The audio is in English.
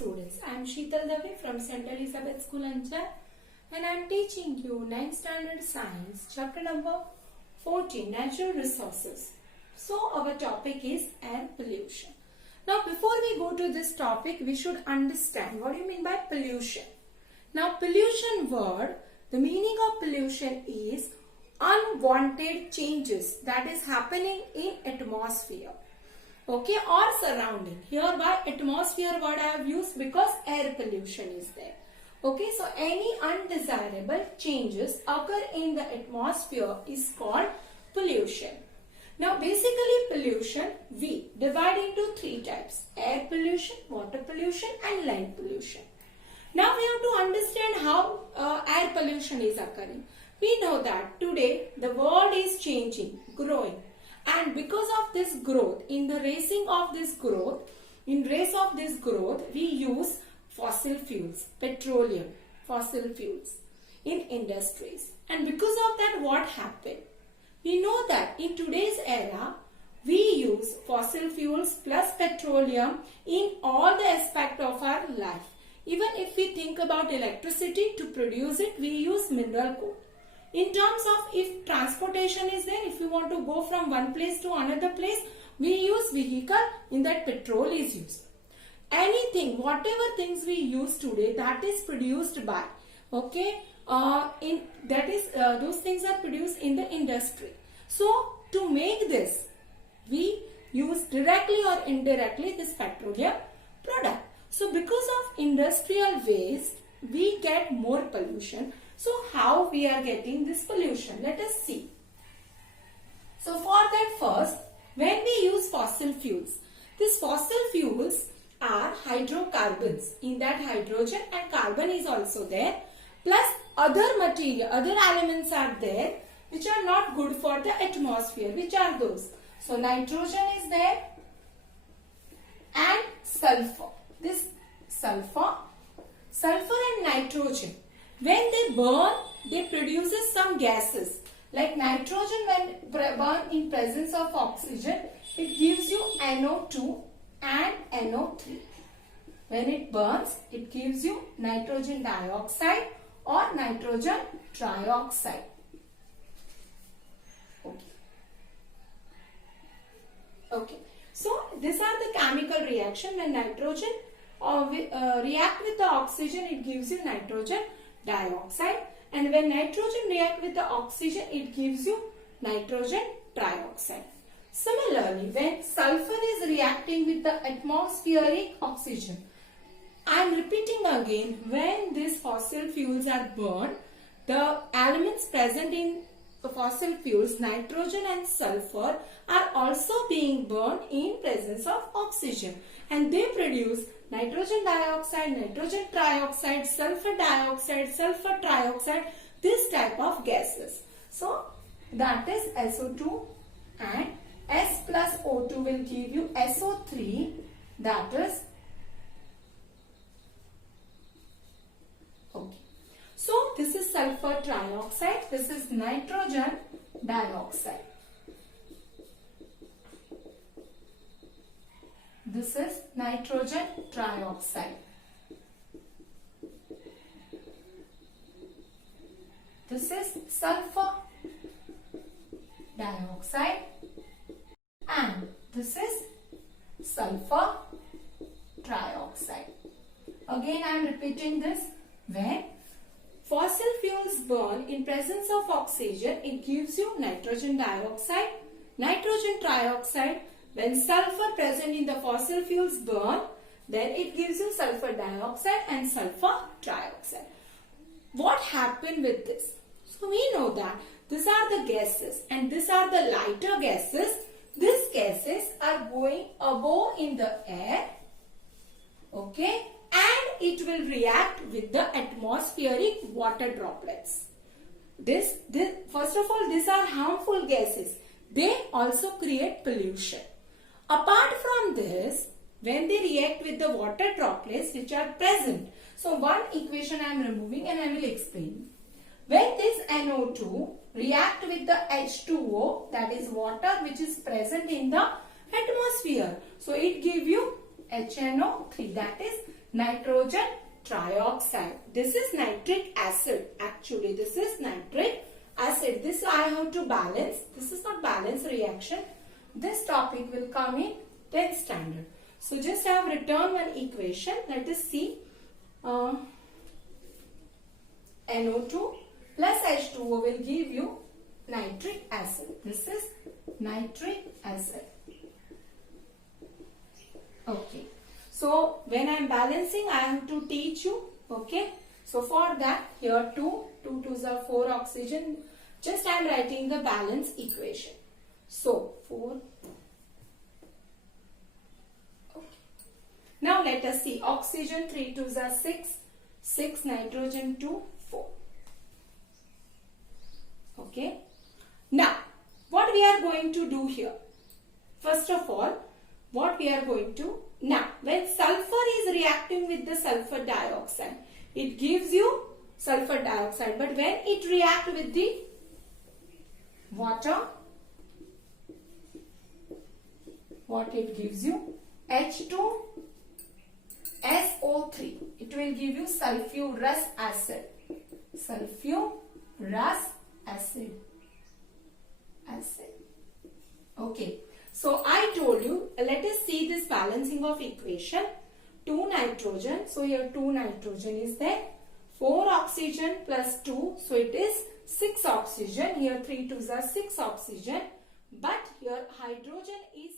Students, I am Sheetal Dave from St. Elizabeth School Anjar and I am teaching you 9th Standard Science chapter number 14 Natural Resources. So our topic is air pollution. Now before we go to this topic, we should understand what do you mean by pollution. Now pollution word, the meaning of pollution is unwanted changes that is happening in atmosphere. Okay, or surrounding. Here by atmosphere word I have used because air pollution is there. Okay, so any undesirable changes occur in the atmosphere is called pollution. Now basically pollution we divide into three types: air pollution, water pollution and land pollution. Now we have to understand how air pollution is occurring. We know that today the world is changing, growing. And because of this growth, in the race of this growth, we use fossil fuels, petroleum, fossil fuels in industries. And because of that, what happened? We know that in today's era, we use fossil fuels plus petroleum in all the aspects of our life. Even if we think about electricity, to produce it, we use mineral coal. In terms of if transportation is there, if you want to go from one place to another place, we use vehicle, in that petrol is used. Anything, whatever things we use today, that is produced by, okay, those things are produced in the industry. So to make this, we use directly or indirectly this petroleum product. So because of industrial waste, we get more pollution. So how we are getting this pollution? Let us see. So for that first, when we use fossil fuels, these fossil fuels are hydrocarbons. In that hydrogen and carbon is also there. Plus other material, other elements are there which are not good for the atmosphere. Which are those? So nitrogen is there and sulfur. This sulfur and nitrogen, when they burn, they produces some gases. Like nitrogen, when burn in presence of oxygen, it gives you NO2 and NO3. When it burns, it gives you nitrogen dioxide or nitrogen trioxide. Okay. So these are the chemical reaction. When nitrogen react with the oxygen, it gives you nitrogen dioxide, and when nitrogen react with the oxygen, it gives you nitrogen trioxide. Similarly, when sulfur is reacting with the atmospheric oxygen, I am repeating again, when these fossil fuels are burned, the elements present in the fossil fuels, nitrogen and sulfur, are also being burned in presence of oxygen, and they produce nitrogen dioxide, nitrogen trioxide, sulfur dioxide, sulfur trioxide, this type of gases. So that is SO2, and S plus O2 will give you SO3, that is okay. So this is sulfur trioxide, this is nitrogen dioxide. This is nitrogen trioxide. This is sulfur dioxide and this is sulfur trioxide. Again I am repeating this. When fossil fuels burn in presence of oxygen, it gives you nitrogen dioxide, nitrogen trioxide. When sulfur present in the fossil fuels burn, then it gives you sulfur dioxide and sulfur trioxide. What happened with this? So we know that these are the gases and these are the lighter gases. These gases are going above in the air, okay, and it will react with the atmospheric water droplets. First of all, these are harmful gases. They also create pollution. Apart from this, when they react with the water droplets which are present, so one equation I am removing and I will explain. When this NO2 react with the H2O, that is water which is present in the atmosphere, so it give you HNO3, that is nitrogen trioxide. This is nitric acid. Actually, this is nitric acid. This I have to balance. This is not balance reaction. This topic will come in 10th standard. So just I have written one equation. Let us see. NO2 plus H2O will give you nitric acid. This is nitric acid. Okay. So when I am balancing, I have to teach you. Okay. So for that, here 2 2s are 4 oxygen. Just I am writing the balance equation. So 4. Okay. Now let us see. Oxygen 3 2s are 6. 6 nitrogen 2 4. Okay. Now what we are going to do here? First of all, what we are going to, now when sulfur is reacting with the sulfur dioxide, it gives you sulfur dioxide, but when it reacts with the water, what it gives you? H2SO3. It will give you sulfurous acid. Sulfurous acid. Okay. So I told you, let us see this balancing of equation. 2 nitrogen. So here 2 nitrogen is there. 4 oxygen plus 2. So it is 6 oxygen. Here 3 2s are 6 oxygen. But here hydrogen is